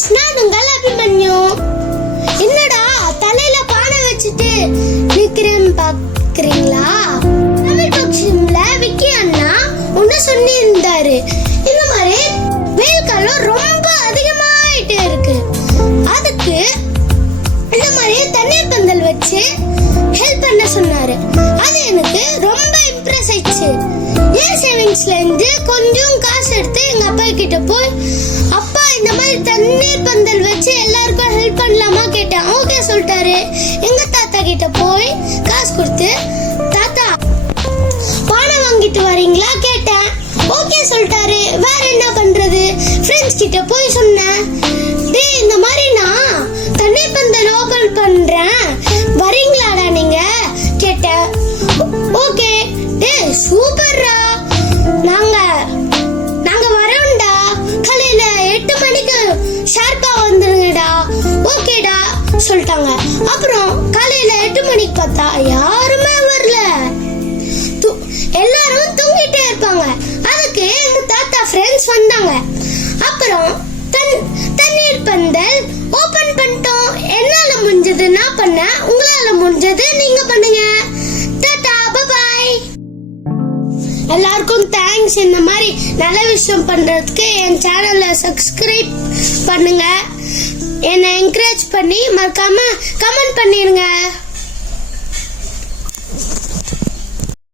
guys, நான் உங்கள் அபிமன்யு. என்னடா தலையில பானை வச்சுட்டு நிக்கிறேன்னு பாக்குறீங்களா? தமிழ் பக்ஷம்ல விக்கி அண்ணா ஒன்னு சொல்லியிருந்தாரு. இந்த மாதிரி வெயில் காலம் ரொம்ப அதிகமாயிட்டே இருக்கு. அதுக்கு இந்த மாதிரி தண்ணீர் பந்தல் வச்சு ஹெல்ப் பண்ண சொன்னாரு. அது எனக்கு ரொம்ப இம்ப்ரெஸ் ஆயிடுச்சு. என் சேவிங்ஸ்ல இருந்து கொஞ்சம் காசு எடுத்து எங்க அப்பா கிட்ட போய், அப்பா இந்த மாதிரி தண்ணீர் பந்தல் வச்சு எல்லாருக்கும் ஹெல்ப் பண்ணலாமா கேட்டேன். ஓகே சொல்லிட்டாரு. எங்க தாத்தா கிட்ட போய் காசு கொடுத்து, தாத்தா பானை வாங்கிட்டு வரீங்களா கேட்டேன். ஓகே சொல்லிட்டாரு. வேற என்ன பண்றது? ஃப்ரெண்ட்ஸ் கிட்ட போய் சொன்னேன், டேய் இந்த மாதிரி நான் தண்ணீர் பந்தல் ஓபன் பண்றேன், வரீங்களாடா நீங்க கேட்டேன். ஓகே, டேய் சூப்பர்ரா, நாங்க வரோம்டா, காலையில 8 மணிக்கு ஷார்ப்பா வந்துருங்கடா. ஓகேடா சொல்லிட்டாங்க. அப்புறம் காலையில 8 மணிக்கு பார்த்தா யாருமே வரல. எல்லாரும் தூங்கிட்டே இருப்பாங்க. அதுக்கு எங்க தாத்தா ஃப்ரெண்ட்ஸ் வந்தாங்க. அப்புறம் தண்ணீர் பந்தல் ஓபன் பண்ணிட்டோம். என்னால முடிஞ்சது நான் பண்ணேன், உங்களால முடிஞ்சது நீங்க பண்ணுங்க. டாடா, பை பை. எல்லாருக்கும் தேங்க்ஸ். இந்த மாதிரி நல்ல விஷயம் பண்றதுக்கு என் சேனலை சப்ஸ்கிரைப் பண்ணுங்க. என்னை என்கரேஜ் பண்ணி மறக்காம கமெண்ட் பண்ணிருங்க.